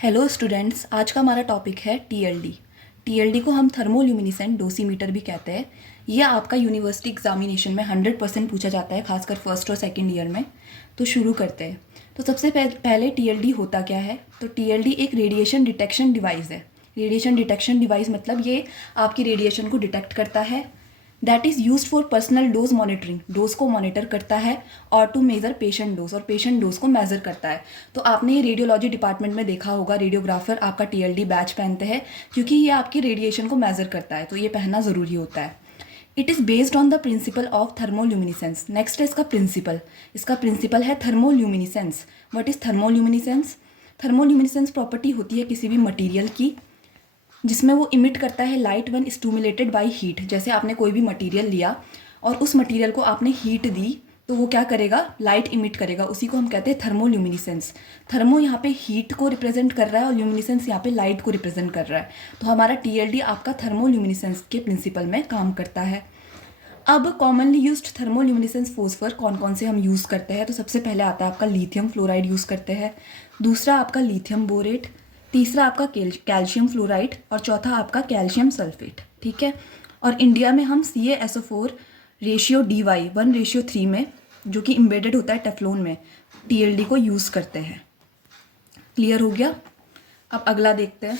Hello students, आज का हमारा टॉपिक है टीएलडी। टीएलडी को हम थर्मोल्यूमिनेसेंट डोसीमीटर भी कहते हैं। ये आपका यूनिवर्सिटी एग्जामिनेशन में 100% पूछा जाता है, खासकर फर्स्ट और सेकंड ईयर में। तो शुरू करते हैं। तो सबसे पहले टीएलडी होता क्या है? तो टीएलडी एक रेडिएशन डिटेक्शन डिवाइस है। रेडिएशन डिटेक्शन डिवाइस मतलब ये आपकी रेडिएशन को डिटेक्ट करता है। That is use for personal dose monitoring, dose को मॉनिटर करता है, और टू मेज़र पेशेंट डोज, और पेशेंट डोज को मेज़र करता है। तो आपने ये रेडियोलॉजी डिपार्टमेंट में देखा होगा, रेडियोग्राफर आपका टीएलडी बैच पहनते हैं क्योंकि ये आपकी रेडिएशन को मेज़र करता है, तो ये पहनना ज़रूरी होता है। It is based on the principle of thermoluminescence. Next है इसका प्रिंसिपल। इसका प्रिंसिपल है thermoluminescence. What is thermoluminescence? Thermoluminescence property होती है किसी भी मटीरियल की जिसमें वो इमिट करता है light when stimulated by heat. जैसे आपने कोई भी मटेरियल लिया और उस मटेरियल को आपने हीट दी तो वो क्या करेगा? लाइट इमिट करेगा। उसी को हम कहते हैं थर्मोल्यूमिनेसेंस। थर्मो यहाँ पे हीट को रिप्रेजेंट कर रहा है और ल्यूमिनेसेंस यहाँ पे लाइट को रिप्रेजेंट कर रहा है। तो हमारा टीएलडी आपका थर्मोल्यूमिनेसेंस के प्रिंसिपल में काम करता है। अब कॉमनली यूज्ड थर्मोल्यूमिनेसेंस फोस्फर कौन कौन से हम यूज़ करते हैं? तो सबसे पहले आता है आपका लिथियम फ्लोराइड यूज़ करते हैं, दूसरा आपका लिथियम बोरेट, तीसरा आपका कैल्शियम फ्लोराइड, और चौथा आपका कैल्शियम सल्फेट। ठीक है। और इंडिया में हम CaSO4 रेशियो DY 1:3 में, जो कि इम्बेडेड होता है टेफ्लॉन में, टीएलडी को यूज़ करते हैं। क्लियर हो गया? अब अगला देखते हैं।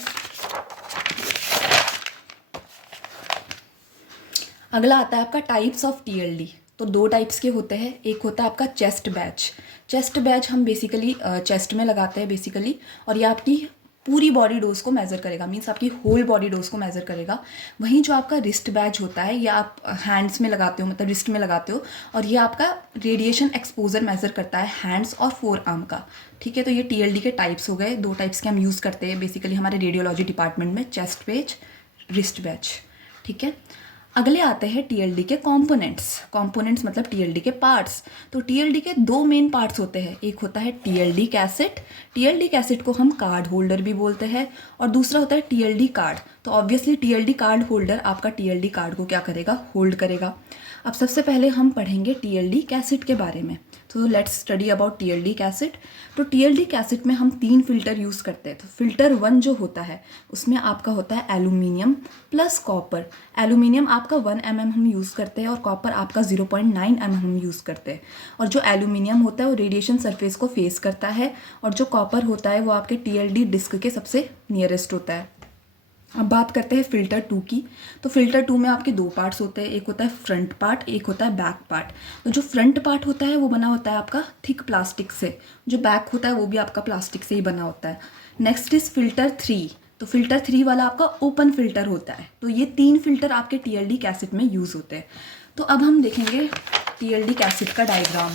अगला आता है आपका टाइप्स ऑफ टीएलडी। तो दो टाइप्स के होते हैं। एक होता है आपका चेस्ट बैच। चेस्ट बैच हम बेसिकली चेस्ट में लगाते हैं बेसिकली, और ये आपकी पूरी बॉडी डोज को मेज़र करेगा, मीन्स आपकी होल बॉडी डोज को मेज़र करेगा। वहीं जो आपका रिस्ट बैच होता है, ये आप हैंड्स में लगाते हो, मतलब रिस्ट में लगाते हो, और ये आपका रेडिएशन एक्सपोजर मेज़र करता है हैंड्स और फोर आर्म का। ठीक है। तो ये टीएलडी के टाइप्स हो गए। दो टाइप्स के हम यूज़ करते हैं बेसिकली हमारे रेडियोलॉजी डिपार्टमेंट में, चेस्ट बैच, रिस्ट बैच। ठीक है। अगले आते हैं टीएलडी के कंपोनेंट्स। कंपोनेंट्स मतलब टीएलडी के पार्ट्स। तो टीएलडी के दो मेन पार्ट्स होते हैं। एक होता है टीएलडी कैसेट। टीएलडी कैसेट को हम कार्ड होल्डर भी बोलते हैं, और दूसरा होता है टीएलडी कार्ड। तो ऑब्वियसली टीएलडी कार्ड होल्डर आपका टीएलडी कार्ड को क्या करेगा? होल्ड करेगा। अब सबसे पहले हम पढ़ेंगे टीएलडी कैसेट के बारे में। तो let's study about TLD cassette. तो टीएलडी कैसेट में हम 3 फिल्टर यूज़ करते हैं। तो फिल्टर 1 जो होता है उसमें आपका होता है एल्यूमिनियम प्लस कॉपर। एल्यूमिनियम आपका 1 mm हम यूज़ करते हैं, और कॉपर आपका 0.9 mm हम यूज़ करते हैं। और जो एल्यूमिनियम होता है वो रेडिएशन सरफेस को फेस करता है, और जो कॉपर होता है वो आपके टीएलडी डिस्क के सबसे नियरेस्ट होता है। अब बात करते हैं फ़िल्टर 2 की। तो फ़िल्टर 2 में आपके दो पार्ट्स होते हैं। एक होता है फ्रंट पार्ट, एक होता है बैक पार्ट। तो जो फ्रंट पार्ट होता है वो बना होता है आपका थिक प्लास्टिक से, जो बैक होता है वो भी आपका प्लास्टिक से ही बना होता है। Next is filter 3। तो फ़िल्टर 3 वाला आपका ओपन फ़िल्टर होता है। तो ये 3 फ़िल्टर आपके टीएलडी कैसेट में यूज़ होते हैं। तो अब हम देखेंगे टीएलडी कैसेट का डायग्राम।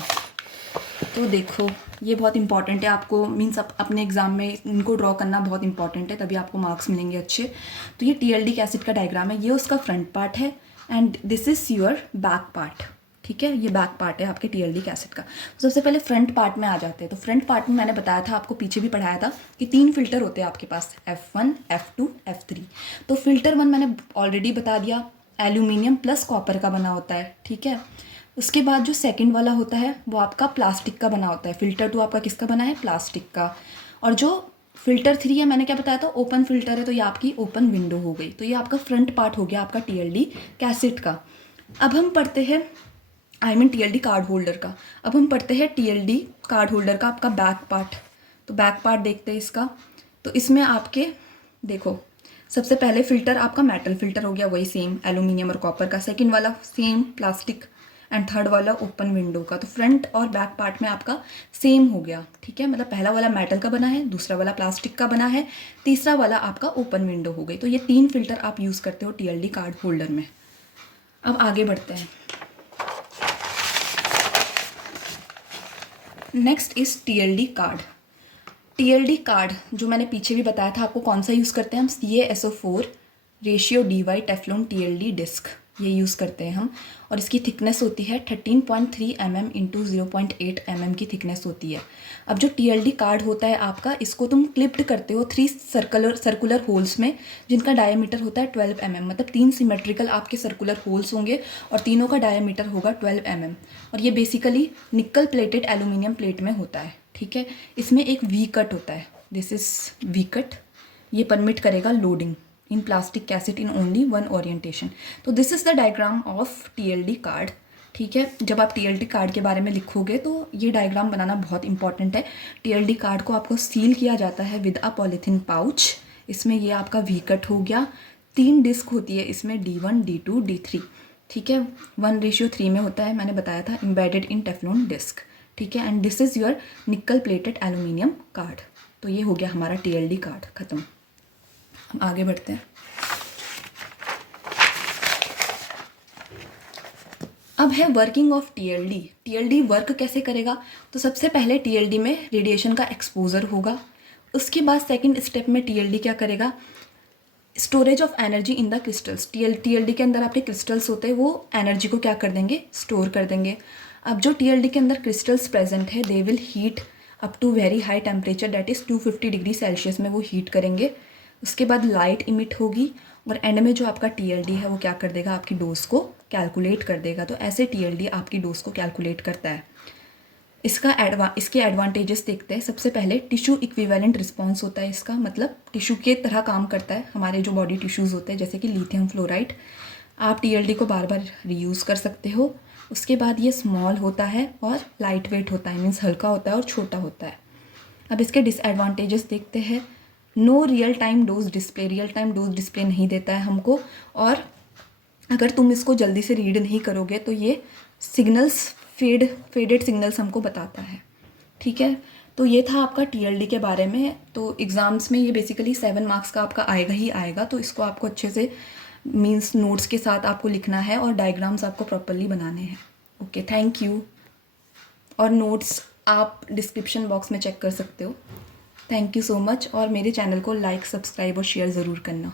तो देखो, ये बहुत इंपॉर्टेंट है आपको, मीन्स अपने एग्जाम में इनको ड्रॉ करना बहुत इंपॉर्टेंट है, तभी आपको मार्क्स मिलेंगे अच्छे। तो ये टीएलडी कैसेट का डायग्राम है। ये उसका फ्रंट पार्ट है, and this is your back part. ठीक है। ये बैक पार्ट है आपके टीएलडी कैसेट का। तो सबसे पहले फ्रंट पार्ट में आ जाते हैं। तो फ्रंट पार्ट में मैंने बताया था, आपको पीछे भी पढ़ाया था कि 3 फिल्टर होते हैं आपके पास, F1, F2, F3। तो फिल्टर 1 मैंने ऑलरेडी बता दिया, एल्यूमिनियम प्लस कॉपर का बना होता है। ठीक है। उसके बाद जो सेकंड वाला होता है वो आपका प्लास्टिक का बना होता है। फ़िल्टर 2 आपका किसका बना है? प्लास्टिक का। और जो फ़िल्टर 3 है, मैंने क्या बताया था? ओपन फ़िल्टर है, तो ये आपकी ओपन विंडो हो गई। तो ये आपका फ्रंट पार्ट हो गया आपका टीएलडी कैसेट का। अब हम पढ़ते हैं, टीएलडी कार्ड होल्डर का। अब हम पढ़ते हैं टीएलडी कार्ड होल्डर का आपका बैक पार्ट। तो बैक पार्ट देखते हैं इसका। तो इसमें आपके देखो, सबसे पहले फ़िल्टर आपका मेटल फ़िल्टर हो गया, वही सेम एल्यूमिनियम और कॉपर का। सेकेंड वाला सेम प्लास्टिक, एंड थर्ड वाला ओपन विंडो का। तो फ्रंट और बैक पार्ट में आपका सेम हो गया। ठीक है। मतलब पहला वाला मेटल का बना है, दूसरा वाला प्लास्टिक का बना है, तीसरा वाला आपका ओपन विंडो हो गई। तो ये 3 फिल्टर आप यूज़ करते हो टीएलडी कार्ड होल्डर में। अब आगे बढ़ते हैं। Next is TLD card. TLD card जो मैंने पीछे भी बताया था आपको, कौन सा यूज़ करते हैं हम? CaSO4 ratio DY Teflon TLD disc, ये यूज़ करते हैं हम। और इसकी थिकनेस होती है 13.3 mm इंटू 0.8 mm की थिकनेस होती है। अब जो टीएलडी कार्ड होता है आपका, इसको तुम क्लिप्ड करते हो 3 सर्कुलर होल्स में, जिनका डायमीटर होता है 12 mm। मतलब 3 सिमेट्रिकल आपके सर्कुलर होल्स होंगे, और तीनों का डायमीटर होगा 12 mm। और ये बेसिकली निकल प्लेटेड एल्यूमिनियम प्लेट में होता है। ठीक है। इसमें एक वी कट होता है, दिस इज़ वी कट, ये परमिट करेगा loading in plastic cassette in only one orientation. तो this is the diagram of TLD card. ठीक है, जब आप TLD कार्ड के बारे में लिखोगे तो ये डायग्राम बनाना बहुत इंपॉर्टेंट है। TLD कार्ड को आपको सील किया जाता है विद अ पॉलीथीन पाउच। इसमें ये आपका वी कट हो गया। 3 डिस्क होती है इसमें, D1, D2, D3। ठीक है, 1:3 में होता है, मैंने बताया था, एम्बेडेड इन टेफ्लॉन डिस्क। ठीक है, and this is your nickel plated aluminium card. तो ये हो गया हमारा TLD कार्ड ख़त्म। हम आगे बढ़ते हैं। अब है working of TLD। TLD work कैसे करेगा? तो सबसे पहले TLD में रेडिएशन का एक्सपोजर होगा। उसके बाद सेकंड स्टेप में TLD क्या करेगा? Storage of energy in the crystals. TLD के अंदर आपके क्रिस्टल्स होते हैं, वो एनर्जी को क्या कर देंगे? स्टोर कर देंगे। अब जो TLD के अंदर क्रिस्टल्स प्रेजेंट है, they will heat up to very high temperature, that is 250 degree Celsius में वो हीट करेंगे। उसके बाद लाइट इमिट होगी और एंड में जो आपका TLD है वो क्या कर देगा? आपकी डोज को कैलकुलेट कर देगा। तो ऐसे TLD आपकी डोज को कैलकुलेट करता है। इसके एडवांटेजेस देखते हैं। सबसे पहले टिश्यू इक्विवेलेंट रिस्पॉन्स होता है इसका, मतलब टिश्यू के तरह काम करता है। हमारे जो बॉडी टिश्यूज़ होते हैं जैसे कि लिथियम फ्लोराइड, आप TLD को बार बार रीयूज़ कर सकते हो। उसके बाद ये स्मॉल होता है और लाइट वेट होता है, मीन्स हल्का होता है और छोटा होता है। अब इसके डिसएडवांटेजेस देखते हैं। No real time dose display, real time dose display नहीं देता है हमको, और अगर तुम इसको जल्दी से रीड नहीं करोगे तो ये सिग्नल्स फेडेड सिग्नल्स हमको बताता है। ठीक है, तो ये था आपका TLD के बारे में। तो एग्ज़ाम्स में ये बेसिकली 7 मार्क्स का आपका आएगा ही आएगा, तो इसको आपको अच्छे से मीन्स नोट्स के साथ आपको लिखना है और डायग्राम्स आपको प्रॉपरली बनाने हैं। Okay, thank you. और नोट्स आप डिस्क्रिप्शन बॉक्स में चेक कर सकते हो। थैंक यू सो मच, और मेरे चैनल को लाइक, सब्सक्राइब और शेयर ज़रूर करना।